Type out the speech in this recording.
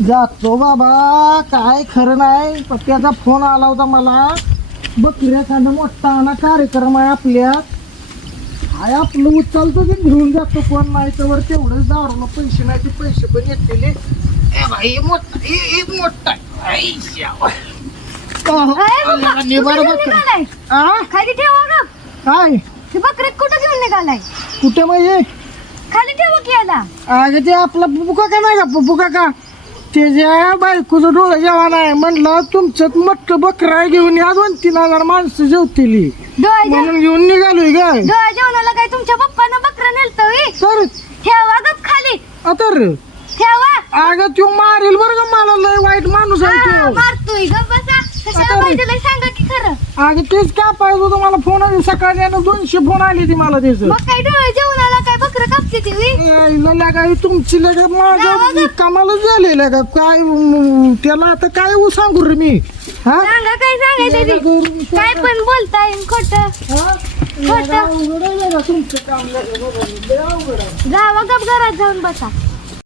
जातो बाबा, काय खरं नाही. पत्त्याचा फोन आला होता मला. बकऱ्याचा मोठा ना कार्यक्रम आहे आपल्या. काय आपलं उचलतो की घेऊन जातो, कोण नाही तर तेवढंच दारूला पैसे नाही, ते पैसे पण येतील. मोठा खाली ठेवा ग. काय ते बकरे कुठं घेऊन निघालाय? कुठे म्हणजे? खाली ठेवा की याला. अगं ते आपला पुका का नाही का, पप्पू काका त्याच्या बायकोचं डोळं जेव्हा नाही म्हणलं तुमचं मोठं बकरा घेऊन या, 2-3 हजार माणसं जेवतील म्हणून घेऊन निघालोय काय. डोळ्या जेवणाला काय तुमच्या पप्पानं बकरं नेलतं? तर ठेवा गप खाली. तर ठेवा. अगं तो मारेल बरं का मला, लय वाईट माणूस आहे हा, तो. मारतोय ग बसा. कशाला पाहिजे लय सांगा की खरं. अगं तेच का पाहिजे होतं मला. फोन आले सकाळी, 200 फोन आली ती मला त्याचं. मग काय डोळ्या जेवणाला काय बकरं कापते ती काय तुमची लगा माझं कामालाच झालेलं का काय. त्याला आता काय सांगू रे मी. हा सांगा काय सांगायचं ते. काय पण बोलताय खोटं. तुमचं काम जावा गप घरात जाऊन बसा.